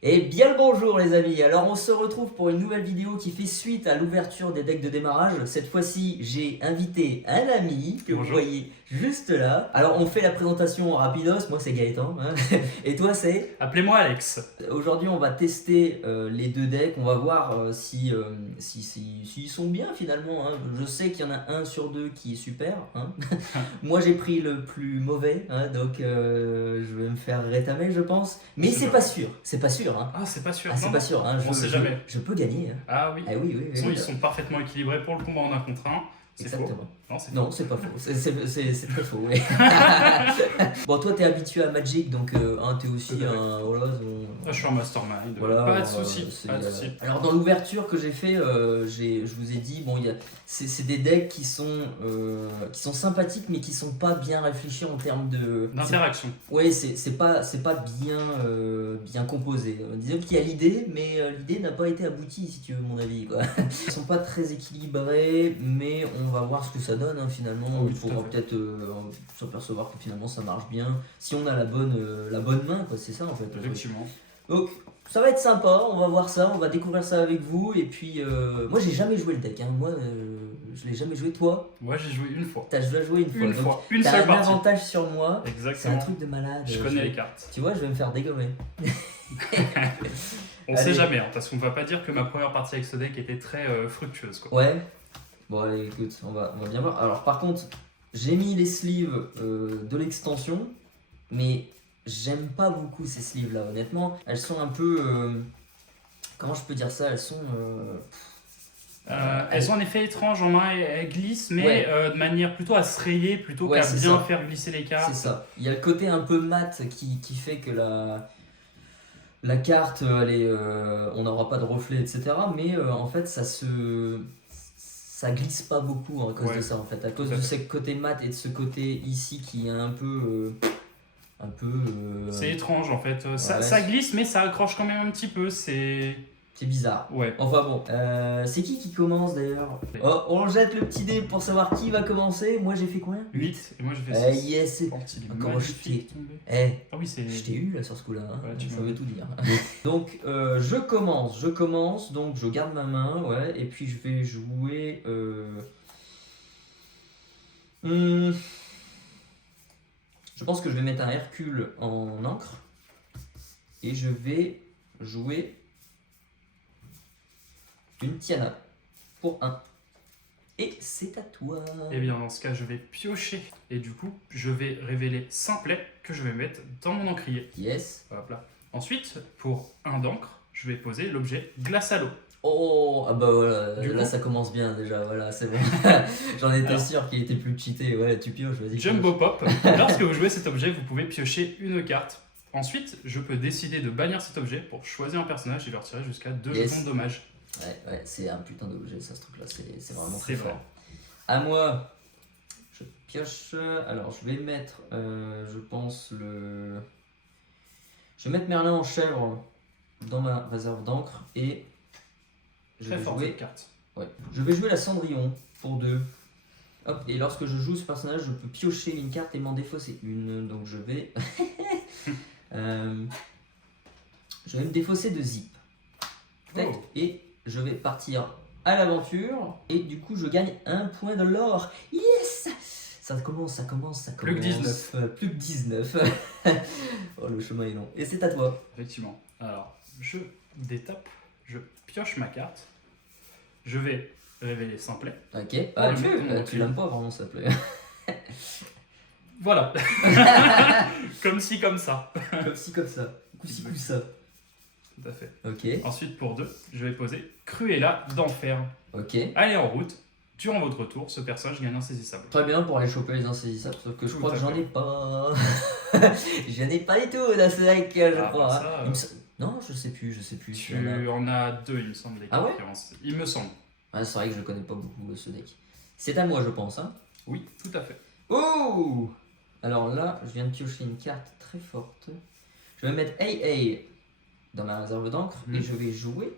Et bien le bonjour les amis, alors on se retrouve pour une nouvelle vidéo qui fait suite à l'ouverture des decks de démarrage. Cette fois-ci j'ai invité un ami que vous Bonjour. voyez juste là. Alors on fait la présentation en rapidos, moi c'est Gaëtan, hein. Et toi c'est? Appelez-moi Alex. Aujourd'hui on va tester les deux decks, on va voir s'ils sont bien finalement, hein. Je sais qu'il y en a un sur deux qui est super, hein. Moi j'ai pris le plus mauvais, hein, donc je vais me faire rétamer je pense. Mais sait c'est pas sûr, hein. Ah, c'est pas sûr. Ah, c'est Non, pas non. sûr, hein. On sait jamais. Je peux gagner, hein. Ah oui. Ah oui, oui, De toute façon, oui. ils sont parfaitement équilibrés pour le combat en 1 contre 1. C'est faux. Exactement. Non, c'est Non, faux. c'est pas faux. C'est très faux, oui. Bon, toi, t'es habitué à Magic, donc hein, t'es aussi Tout à fait. un. Voilà, Ah, je suis en mastermind. voilà, Pas de soucis. c'est, Pas de soucis. alors, dans l'ouverture que j'ai fait, je vous ai dit, bon, c'est des decks qui sont sympathiques, mais qui sont pas bien réfléchis en termes de. D'interaction. Oui, c'est pas bien, bien composé. Disons qu'il y a l'idée, mais l'idée n'a pas été aboutie, si tu veux mon avis, quoi. Ils sont pas très équilibrés, mais on va voir ce que ça donne, hein, finalement. Oui, Il tout à faudra fait. peut-être s'apercevoir que finalement ça marche bien, si on a la bonne main, quoi. C'est ça en fait. Le truc. Effectivement. Donc ça va être sympa, on va voir ça, on va découvrir ça avec vous. Et puis moi j'ai jamais joué le deck, hein. Moi je l'ai jamais joué. Toi, Moi, j'ai joué une fois. t'as déjà joué une fois. Une Donc, fois. Une t'as seule un partie. avantage sur moi. C'est un Exactement. truc de malade. Je connais les cartes. Tu vois, je vais me faire dégommer. On Allez. sait jamais, hein, parce qu'on va pas dire que ma première partie avec ce deck était très fructueuse, quoi. Ouais. Bon, allez, écoute, on va bien voir. Alors, par contre, j'ai mis les sleeves de l'extension, mais j'aime pas beaucoup ces sleeves là, honnêtement. Elles sont un peu. Comment je peux dire ça? Elles sont. Elles ont un effet étrange en main, elles glissent, mais Ouais. De manière plutôt à se rayer plutôt Ouais, qu'à c'est bien ça. faire glisser les cartes. C'est ça. Il y a le côté un peu mat qui fait que la carte, elle est, on n'aura pas de reflet, etc. Mais en fait, ça glisse pas beaucoup à cause Ouais, de ça, en fait. À cause tout à de fait. ce côté mat et de ce côté ici qui est un peu. C'est étrange en fait. Ça, ouais. ça glisse, mais ça accroche quand même un petit peu. C'est. C'est bizarre. Ouais. Enfin bon, c'est qui commence d'ailleurs? Oh, on jette le petit dé pour savoir qui va commencer. Moi j'ai fait combien? 8. Et moi je fais 6. Yes. Oh, il est Encore magnifique tombé. Eh, Ah oui, c'est. je t'ai eu là sur ce coup-là, hein. Ouais, tu Ça m'as veut eu. tout dire. Donc je commence, donc je garde ma main, ouais, et puis je vais jouer. Je pense que je vais mettre un Hercule en encre et je vais jouer une Tiana pour 1. Et c'est à toi. Eh bien, dans ce cas, je vais piocher. Et du coup, je vais révéler simplet que je vais mettre dans mon encrier. Yes. Hop là. Ensuite, pour 1 d'encre, je vais poser l'objet glace à l'eau. Oh, ah bah voilà, Du là coup- ça commence bien déjà, voilà, c'est bon. J'en étais Alors. sûr qu'il était plus cheaté, ouais, tu pioches, vas-y. Jumbo Pop. Lorsque vous jouez cet objet, vous pouvez piocher une carte. Ensuite, je peux décider de bannir cet objet pour choisir un personnage et le retirer jusqu'à 2 Yes. jetons de dommage. Ouais, c'est un putain d'objet ça, ce truc-là, c'est vraiment C'est très vrai. fort. À moi, je pioche, alors je vais mettre, je pense, je vais mettre Merlin en chèvre dans ma réserve d'encre et je Très vais forte jouer, cette carte. ouais, je vais jouer la Cendrillon pour 2. Hop, et lorsque je joue ce personnage, je peux piocher une carte et m'en défausser une. Donc je vais. Je vais me défausser de Zip. Tac, Oh. et je vais partir à l'aventure. Et du coup, je gagne un point de l'or. Yes! Ça commence. Plus que 19. Plus que 19. Oh, le chemin est long. Et c'est à toi. Effectivement. Alors, je détape, je pioche ma carte. Je vais révéler simplet. Ok. Ah, le tu mettre dans mon tu l'aimes pas vraiment, ça plaît. Voilà. Comme ci, comme ça. Comme ci, comme ça. Coup-ci, coup-ça. Tout à fait. Ok. Ensuite, pour 2, je vais poser Cruella d'enfer. Ok. Allez en route. Durant votre tour, ce personnage gagne insaisissable. Très bien pour aller choper les insaisissables, sauf que je Tout crois à que j'en fait. ai pas. J'en ai pas du tout dans ce deck, je Ah, crois. bah ça, Il me sem- Non, je sais plus. Tu Il y en a- en as 2, il me semble, les Ah ouais cartes. Il me semble. Ah, c'est vrai que je connais pas beaucoup ce deck. C'est à moi, je pense. Hein. Oui, tout à fait. Oh! Alors là, je viens de piocher une carte très forte. Je vais mettre AA dans ma réserve d'encre et je vais jouer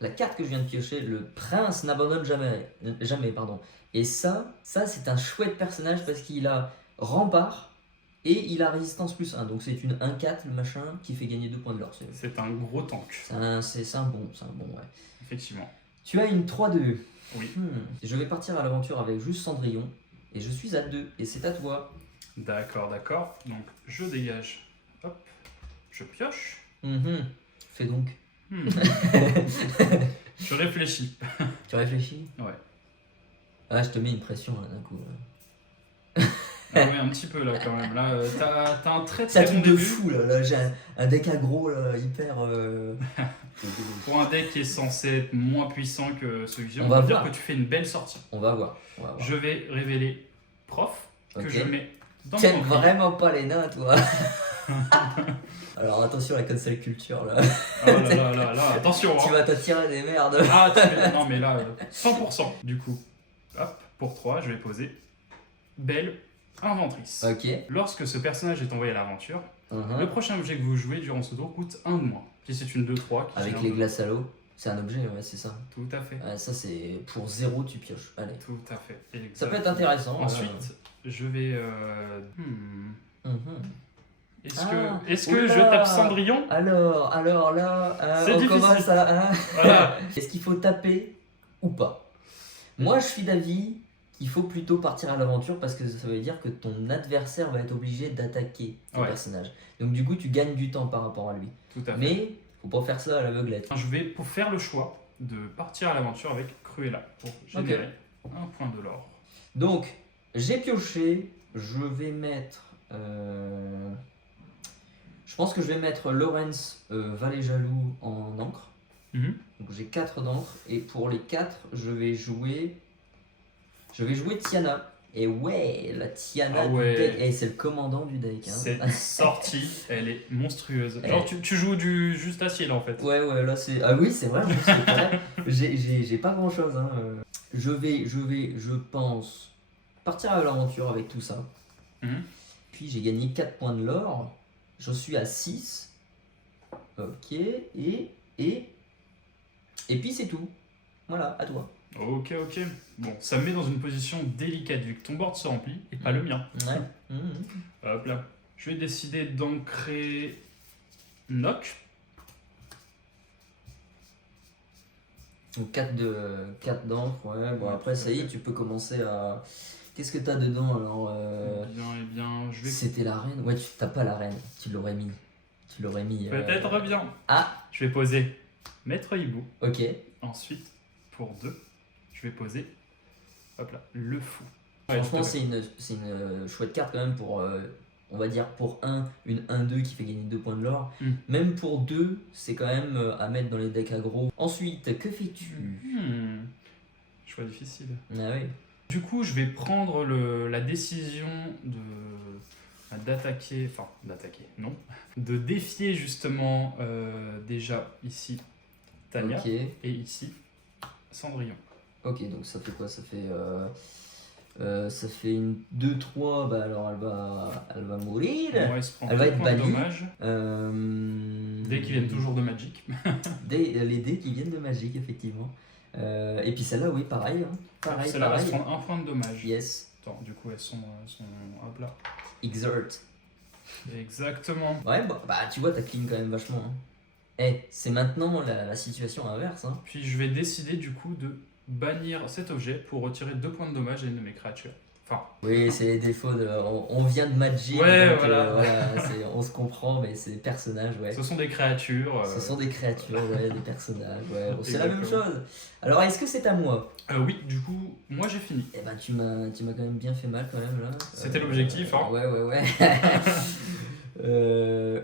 la carte que je viens de piocher, le prince n'abandonne jamais, jamais, pardon. Et ça c'est un chouette personnage parce qu'il a rempart Et il a résistance plus 1, donc c'est une 1-4 le machin qui fait gagner 2 points de l'or. C'est un gros tank, C'est un bon, ouais. effectivement. Tu as une 3-2. Oui. Je vais partir à l'aventure avec juste Cendrillon, et je suis à 2, et c'est à toi. D'accord, d'accord. Donc je dégage. Hop. Je pioche. Fais donc. Je réfléchis. Tu réfléchis? Ouais. Ah, je te mets une pression là d'un coup. Ah oui, un petit peu là quand même. Là, t'as un très C'est un très bon truc de début. fou là, j'ai un deck aggro là, hyper... Pour un deck qui est censé être moins puissant que celui-ci, On on va va dire voir. que tu fais une belle sortie. On va voir. Je vais révéler prof, que Ok. je mets dans T'aimes mon prix. vraiment pas les nains, toi. Alors attention à la cancel culture là. Oh là, attention. Tu Hein. vas t'attirer des merdes. Ah, non mais là, 100%. Du coup, hop, pour 3, je vais poser Belle Inventrice. Ok. Lorsque ce personnage est envoyé à l'aventure, le prochain objet que vous jouez durant ce tour coûte 1 de moins. Si c'est une 2-3, qui Avec gère les un- glaces à l'eau, c'est un objet, ouais, c'est ça. Tout à fait. Ouais, ça c'est pour 0 tu pioches. Allez. Tout à fait. Ça peut être intéressant. Ensuite, je vais. Est-ce Ah, que oula. je tape Cendrillon? Alors là, C'est on difficile. commence à... Voilà. Est-ce qu'il faut taper ou pas? Moi je suis d'avis qu'il faut plutôt partir à l'aventure parce que ça veut dire que ton adversaire va être obligé d'attaquer ton Ouais. personnage. Donc du coup tu gagnes du temps par rapport à lui. Tout à fait. Mais faut pas faire ça à l'aveuglette. Je vais pour faire le choix de partir à l'aventure avec Cruella pour générer un point de l'or. Donc j'ai pioché, je vais mettre... Je pense que je vais mettre Lawrence Valet Jaloux en encre. Donc j'ai 4 d'encre et pour les 4 je vais jouer Tiana. Et ouais, la Tiana Ah du ouais. deck. Et c'est le commandant du deck. Hein. Cette sortie, elle est monstrueuse. Elle Genre, est- tu joues du juste à ciel en fait. Ouais, là c'est. Ah oui, c'est vrai, c'est vrai. J'ai pas grand chose. Hein. Je pense, partir à l'aventure avec tout ça. Mhm. Puis j'ai gagné 4 points de l'or. Je suis à 6. Ok, et puis c'est tout. Voilà, à toi. Ok. Bon, ça me met dans une position délicate vu que ton board se remplit et pas le mien. Ouais. Mhm. Hop là. Je vais décider d'ancrer Nock. Donc 4 d'encre, ouais. Bon, après, ça y est, tu peux commencer à. Qu'est-ce que t'as dedans alors Eh bien, je vais C'était la reine. Ouais, tu t'as pas la reine. Tu l'aurais mis. peut-être bien. Ah, Je vais poser Maître Hibou. ok. Ensuite, pour 2, je vais poser hop là, le fou. Ouais, Franchement, tout à fait. c'est une chouette carte quand même pour. On va dire pour 1, une 1-2 qui fait gagner 2 points de l'or. Même pour 2, c'est quand même à mettre dans les decks aggro. Ensuite, que fais-tu? Choix difficile. Ah oui. Du coup, je vais prendre la décision d'attaquer, non, de défier justement déjà ici Tania Ok. et ici Cendrillon. Ok, donc ça fait quoi? Ça fait une 2-3, bah alors elle va mourir. Ouais, il se prend Elle va deux être points de bannie. dommage. Dès qu'ils viennent toujours de Magic. Les dés qui viennent de Magic, effectivement. Et puis celle-là, oui, pareil. Hein. Pareil, Celle-là va se pareil. prendre un point de dommage. Yes, Attends, du coup, elles sont hop là. exert. Exactement. Ouais, bah tu vois, t'as clean quand même vachement. Hein. Eh, c'est maintenant la situation inverse. Hein. Puis je vais décider du coup de bannir cet objet pour retirer 2 points de dommage à une de mes créatures. Enfin, Oui, c'est les défauts de. On vient de Magic. Ouais, donc, voilà. on se comprend, mais c'est des personnages, ouais. ce sont des créatures. Ce sont des créatures, ouais, des personnages, ouais. Bon, c'est la même Exactement. chose. Alors, est-ce que c'est à moi? Oui, du coup, moi j'ai fini. Eh ben, tu m'as quand même bien fait mal, quand même, là. C'était l'objectif, hein. Ouais.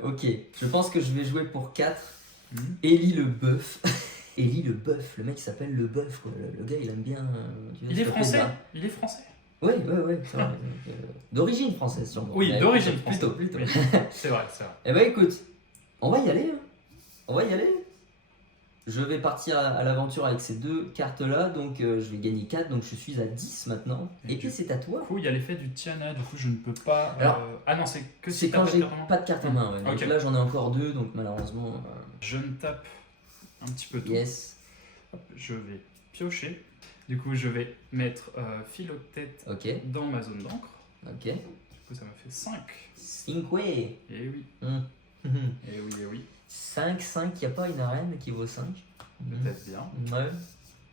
Ok, je pense que je vais jouer pour 4. Ellie le bœuf. Ellie le bœuf, le mec il s'appelle le bœuf, quoi. Le gars il aime bien. Tu vois, Il se est taper français. dedans. Il est français. Ouais, c'est vrai. D'origine française, sûrement. Oui, Mais d'origine plutôt, française. plutôt. Oui. C'est vrai. Eh ben écoute, on va y aller. Hein. On va y aller. Je vais partir à l'aventure avec ces 2 cartes-là, donc je vais gagner 4, donc je suis à 10 maintenant. Et puis c'est à toi. Du coup, il y a l'effet du Tiana, du coup, je ne peux pas. Alors, Ah non, c'est que C'est si quand t'as j'ai pas de carte en main. pas de carte en main. Ouais. Donc Ok. là j'en ai encore 2, donc malheureusement. Je ne tape un petit peu tout. Yes. Hop, je vais piocher. Du coup, je vais mettre Philoctète Ok. dans ma zone d'encre. Ok. coup, ça me fait 5. 5. Et oui, Hum. et oui, et oui. 5, il n'y a pas une arène qui vaut 5? Peut-être bien, Ouais,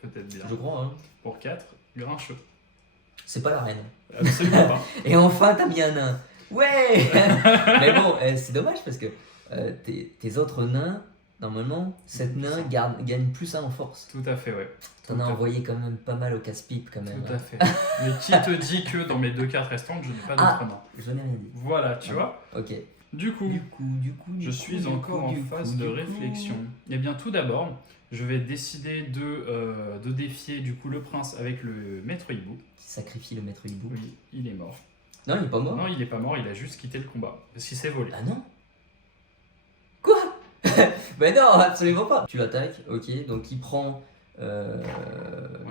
peut-être bien. je crois. Hein. Pour 4, Grincheux. C'est pas l'arène. Absolument pas. Et enfin, t'as mis un nain. Ouais. Mais bon, c'est dommage parce que tes autres nains, normalement, 7 nains gagnent plus 1 en force. Tout à fait, ouais. T'en as envoyé quand même pas mal au casse-pipe quand même. Tout à fait. Mais qui te dit que dans mes 2 cartes restantes, je n'ai pas d'autres nains? Je n'ai rien dit. Voilà, tu vois. Ok. Du coup, je suis encore en phase de réflexion. Eh bien, tout d'abord, je vais décider de défier du coup le prince avec le maître hibou. Qui sacrifie le maître hibou. Oui, il est mort. Non, il est pas mort. Non, il est pas mort, il a juste quitté le combat. Parce qu'il s'est volé. Ah non. Quoi? Mais non, absolument pas. Tu l'attaques, ok, donc il prend...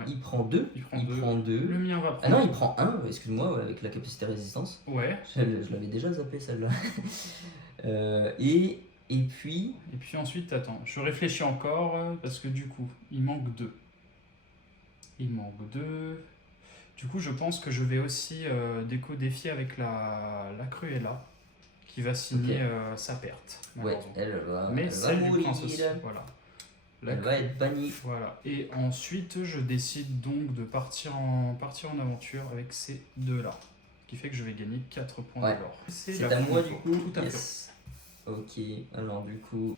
Il prend 2. Il prend Il deux. prend 2. Le mien va prendre. Ah non, il prend 1, excuse-moi, ouais, avec la capacité résistance. Ouais. Je l'avais déjà zappé celle-là. Et puis... Et puis ensuite, attends, je réfléchis encore parce que du coup, il manque 2. Il manque 2. Du coup, je pense que je vais aussi défier avec la Cruella qui va signer sa perte. Ouais, malheureusement. elle Mais va celle du mourir. prince aussi. Voilà. Elle va être bannie. Voilà. Et ensuite, je décide donc de partir en aventure avec ces 2-là. Ce qui fait que je vais gagner 4 points d'or. C'est à moi du coup. Tout à Yes. Ok, alors du coup,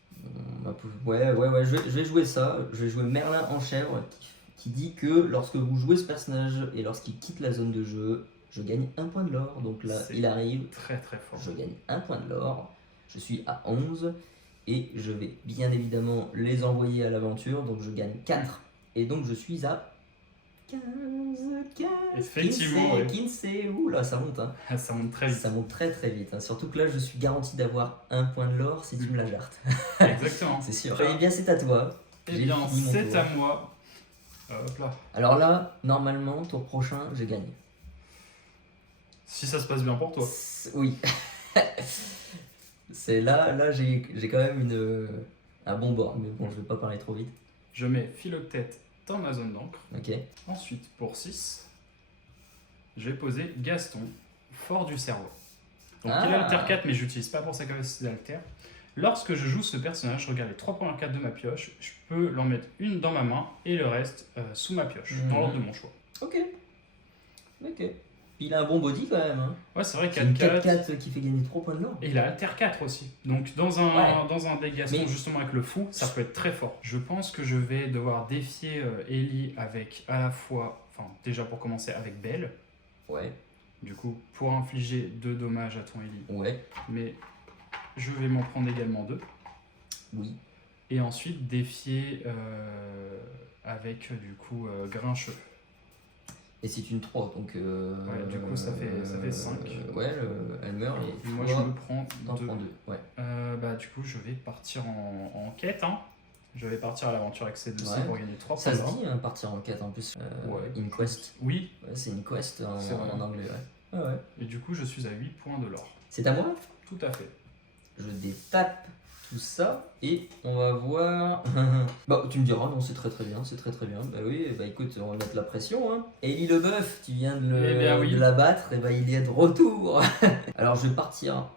ouais, je vais jouer ça. Je vais jouer Merlin en chèvre qui dit que lorsque vous jouez ce personnage et lorsqu'il quitte la zone de jeu, je gagne 1 point de l'or. Donc là, il arrive. Très très fort. Je gagne 1 point de l'or. Je suis à 11 et je vais bien évidemment les envoyer à l'aventure. Donc je gagne 4 et donc je suis à 15. Effectivement, ouais. Kinsey, ouh là, ça monte. Hein. Ça monte très vite. Ça monte très très vite. Hein. Surtout que là, je suis garanti d'avoir 1 point de l'or si tu me la jartes. Exactement. C'est sûr. Eh bien, c'est à toi. Eh bien, c'est à moi. Hop là. Alors là, normalement, tour prochain, je gagne. Si ça se passe bien pour toi. Oui. C'est là j'ai quand même un bon board, mais bon, je vais pas parler trop vite. Je mets Philoctète dans ma zone d'encre. Ok. Ensuite, pour 6, je vais poser Gaston, fort du cerveau. Donc il a alter 4, mais je n'utilise pas pour sa capacité d'alter. Lorsque je joue ce personnage, je regarde les 3 premières cartes de ma pioche, je peux l'en mettre une dans ma main et le reste sous ma pioche, dans l'ordre de mon choix. Ok. Il a un bon body quand même. Hein. Ouais, c'est vrai qu'il y a 4-4 qui fait gagner 3 points de l'or. Et il a alter 4 aussi. Donc dans un deck Gaston, justement avec le fou, ça peut être très fort. Je pense que je vais devoir défier Ellie avec à la fois, enfin déjà pour commencer avec Belle. Ouais. Du coup, pour infliger 2 dommages à ton Ellie. Ouais. Mais je vais m'en prendre également 2. Oui. Et ensuite défier avec du coup Grincheux. Et c'est une 3, donc... ouais, du coup ça fait 5. Ouais, elle meurt et moi je me prends 2. Ouais. Bah du coup je vais partir en quête. Hein. Je vais partir à l'aventure avec ces 2-ci pour gagner 3 points. Ça se dit, hein, partir en quête en plus. In quest. Oui. Ouais, c'est une quest en anglais, ouais. Ah ouais. Et du coup je suis à 8 points de l'or. C'est à moi? Tout à fait. Je détape tout ça et on va voir. Bah, tu me diras, non, c'est très très bien, c'est très très bien. Bah oui, bah écoute, on va mettre la pression. Hein. Ellie Leboeuf, tu viens de l'abattre, et bah il est de retour. Alors je vais partir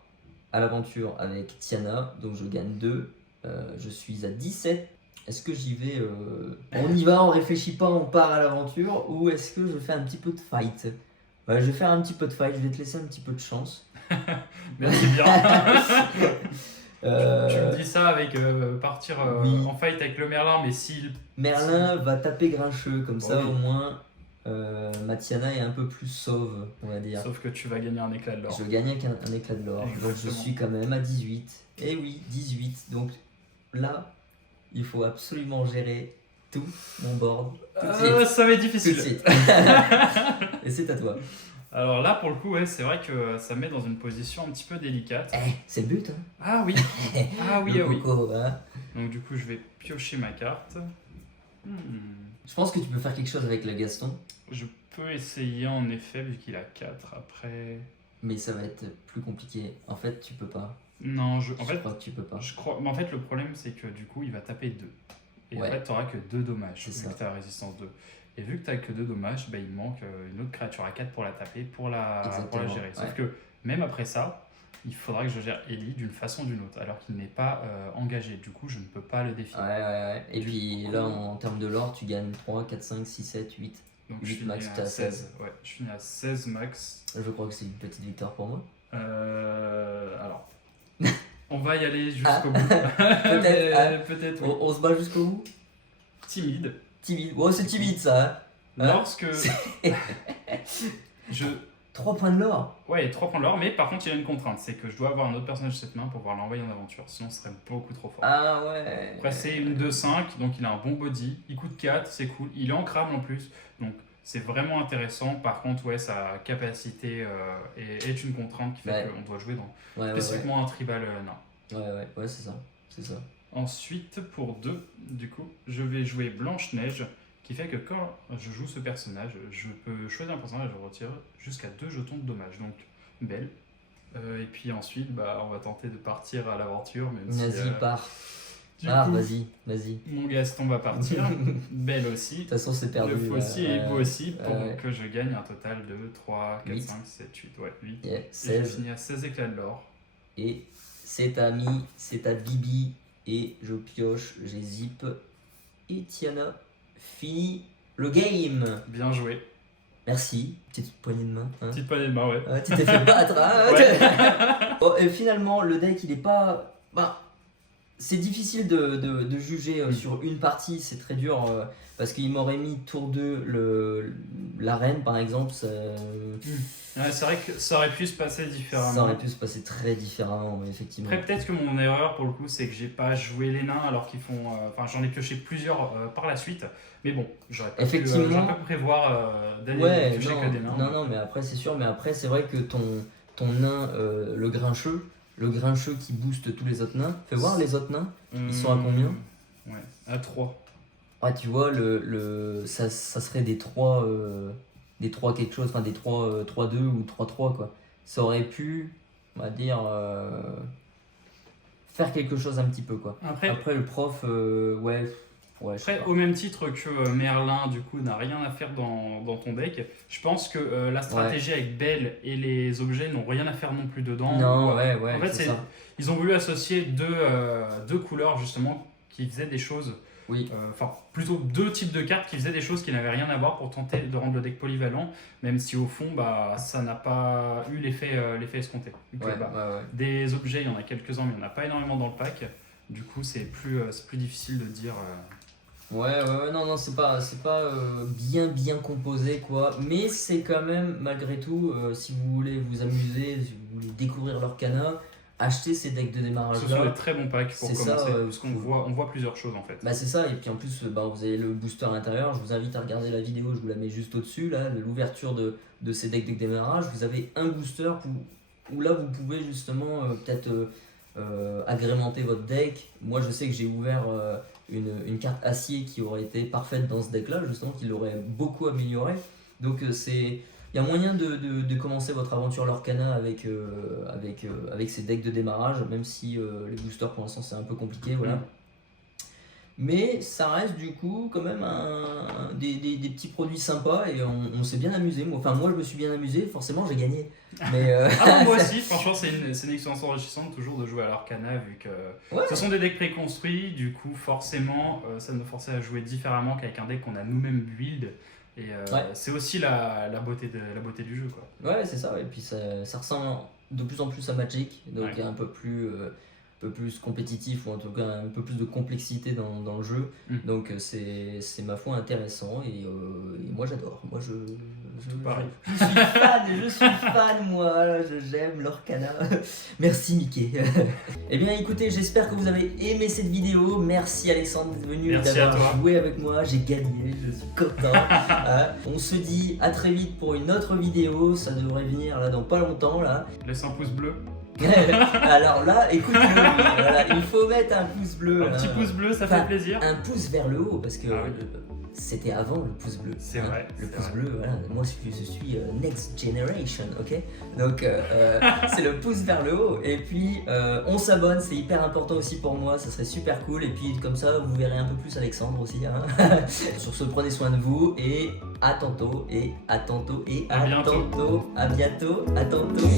à l'aventure avec Tiana, donc je gagne 2. Je suis à 17. Est-ce que j'y vais on y va, on réfléchit pas, on part à l'aventure, ou est-ce que je fais un petit peu de fight? Bah, je vais faire un petit peu de fight, je vais te laisser un petit peu de chance. Merci bien. Tu me dis ça avec partir en fight avec le Merlin, mais si... Merlin va taper Grincheux, comme ça au moins Matiana est un peu plus sauve, on va dire. Sauf que tu vas gagner un éclat de l'or. Je gagne un éclat de l'or, donc je suis quand même à 18. Et oui, 18, donc là, il faut absolument gérer tout mon board. Tout de suite. Ça va être difficile. Tout de suite. Et c'est à toi. Alors là, pour le coup, ouais, c'est vrai que ça me met dans une position un petit peu délicate. C'est le but. Hein. Ah oui. Ah oui, ah oui. Coco, hein. Donc du coup, je vais piocher ma carte. Je pense que tu peux faire quelque chose avec le Gaston. Je peux essayer en effet, vu qu'il a 4 après. Mais ça va être plus compliqué. En fait, tu peux pas. Non, je crois que tu peux pas. Je crois. Mais en fait, le problème, c'est que du coup, il va taper 2. Et en fait, tu n'auras que 2 dommages, vu que tu as résistance 2. Et vu que tu n'as que 2 dommages, bah, il manque une autre créature à 4 pour la taper, pour la gérer. Sauf que Même après ça, il faudra que je gère Ellie d'une façon ou d'une autre, alors qu'il n'est pas engagé. Du coup, je ne peux pas le défier. Ouais. Et Du puis coup- là, en termes de lore, tu gagnes 3, 4, 5, 6, 7, 8. Donc 8 je finis max, t'es à à 16. Ouais, je finis à 16 max. Je crois que c'est une petite victoire pour moi. Alors, on va y aller jusqu'au bout. Peut-être. Peut-être, oui. On se bat jusqu'au bout. Timide. Timide. Oh, c'est timide ça. Hein. Lorsque je... 3 points de lore. Ouais, 3 points de l'or, mais par contre, il y a une contrainte, c'est que je dois avoir un autre personnage de cette main pour pouvoir l'envoyer en aventure, sinon ce serait beaucoup trop fort. Ah ouais. Après, c'est une 2-5, donc il a un bon body, il coûte 4, c'est cool, il est ancrable en plus, donc c'est vraiment intéressant. Par contre, ouais, sa capacité est une contrainte qui fait Ouais. qu'on doit jouer dans Ouais, spécifiquement un tribal nain. ouais, c'est ça. C'est ça. Ensuite, pour 2, du coup, je vais jouer Blanche-Neige, qui fait que quand je joue ce personnage, je peux choisir un personnage et je retire jusqu'à 2 jetons de dommage. Donc, Belle. Et puis ensuite, on va tenter de partir à l'aventure, même si... Vas-y, pars. du Ah, coup, vas-y. mon Gaston va partir. Belle aussi. De toute façon, c'est perdu. Le Fossi et Beau aussi, pour ouais. que je gagne un total de 3, 4, 8. 5, 7, 8. Ouais, 8. Yeah, Et je 16. finis à 16 éclats de l'or. Et c'est à Mi, c'est à Bibi. Et je pioche, j'ai zip. Et Tiana finit le game. Bien joué. Merci. Petite poignée de main. Hein. Petite poignée de main, ouais. Tu t'es fait battre. Hein. Ouais. Oh, et finalement, le deck, il est pas. C'est difficile de juger sur une partie, c'est très dur. Parce qu'il m'aurait mis tour 2 la reine, par exemple. Ouais, c'est vrai que ça aurait pu se passer différemment. Ça aurait pu se passer très différemment, effectivement. Après, peut-être que mon erreur pour le coup, c'est que j'ai pas joué les nains alors qu'ils font. Enfin, j'en ai pioché plusieurs par la suite. Mais bon, j'aurais pas Effectivement. j'aurais pas pu prévoir d'aller Ouais, piocher que des nains. non, mais après, c'est sûr. Mais après, c'est vrai que ton nain, le grincheux qui booste tous les autres nains. Fais voir les autres nains. Ils sont à combien? Ouais, à 3. Ah, tu vois, ça serait des 3 quelque chose, enfin des 3-2 ou 3-3 quoi. Ça aurait pu, on va dire, faire quelque chose un petit peu quoi. Après le prof, ouais, je sais Après, pas. au même titre que Merlin, du coup, n'a rien à faire dans ton deck, je pense que la stratégie avec Belle et les objets n'ont rien à faire non plus dedans. Non, ouais, En fait, c'est ça. ils ont voulu associer deux couleurs, justement, qui faisaient des choses. Oui. Enfin, plutôt 2 types de cartes qui faisaient des choses qui n'avaient rien à voir pour tenter de rendre le deck polyvalent, même si au fond, ça n'a pas eu l'effet escompté. Donc, Ouais. des objets, il y en a quelques-uns, mais il n'y en a pas énormément dans le pack. Du coup, c'est plus difficile de dire. Ouais, non, c'est pas bien composé quoi, mais c'est quand même malgré tout, si vous voulez vous amuser, si vous voulez découvrir l'Orcana, achetez ces decks de démarrage Ce sont là. des très bons packs pour C'est ça, commencer, parce qu'on voit plusieurs choses en fait. Bah c'est ça, et puis en plus vous avez le booster à l'intérieur, je vous invite à regarder la vidéo, je vous la mets juste au-dessus là, l'ouverture de ces decks de démarrage, vous avez un booster où là vous pouvez justement peut-être agrémenter votre deck. Moi je sais que j'ai ouvert une carte acier qui aurait été parfaite dans ce deck là, justement qui l'aurait beaucoup amélioré, donc il y a moyen de commencer votre aventure Lorcana avec ces decks de démarrage, même si les boosters pour l'instant c'est un peu compliqué, voilà. Mais ça reste du coup quand même des petits produits sympas et on s'est bien amusé. Moi je me suis bien amusé, forcément j'ai gagné. Mais Moi aussi, franchement c'est une expérience enrichissante toujours de jouer à l'Arcana vu que ce sont des decks préconstruits, du coup forcément ça nous forçait à jouer différemment qu'avec un deck qu'on a nous-mêmes build. Et c'est aussi la beauté du jeu quoi. Ouais c'est ça, et puis ça ressemble de plus en plus à Magic, donc il y a un peu plus compétitif, ou en tout cas un peu plus de complexité dans le jeu. Donc c'est ma foi intéressant et moi j'adore. Moi je suis fan moi, j'aime l'Orcana. Merci Mickey. Eh bien écoutez, j'espère que vous avez aimé cette vidéo. Merci Alexandre d'être venu, d'avoir joué avec moi, j'ai gagné, je suis content. On se dit à très vite pour une autre vidéo, ça devrait venir là dans pas longtemps là. Laisse un pouce bleu. Alors là, écoute, voilà, il faut mettre un pouce bleu. Un petit pouce bleu, ça fait plaisir. Un pouce vers le haut, parce que c'était avant le pouce bleu. C'est vrai. Le c'est pouce vrai. bleu, voilà. Moi je suis next generation, ok. Donc c'est le pouce vers le haut. Et puis on s'abonne, c'est hyper important aussi pour moi. Ça serait super cool. Et puis comme ça, vous verrez un peu plus Alexandre aussi. Hein. Sur ce, prenez soin de vous et à tantôt et à tantôt et À bientôt. tantôt. À bientôt. À tantôt.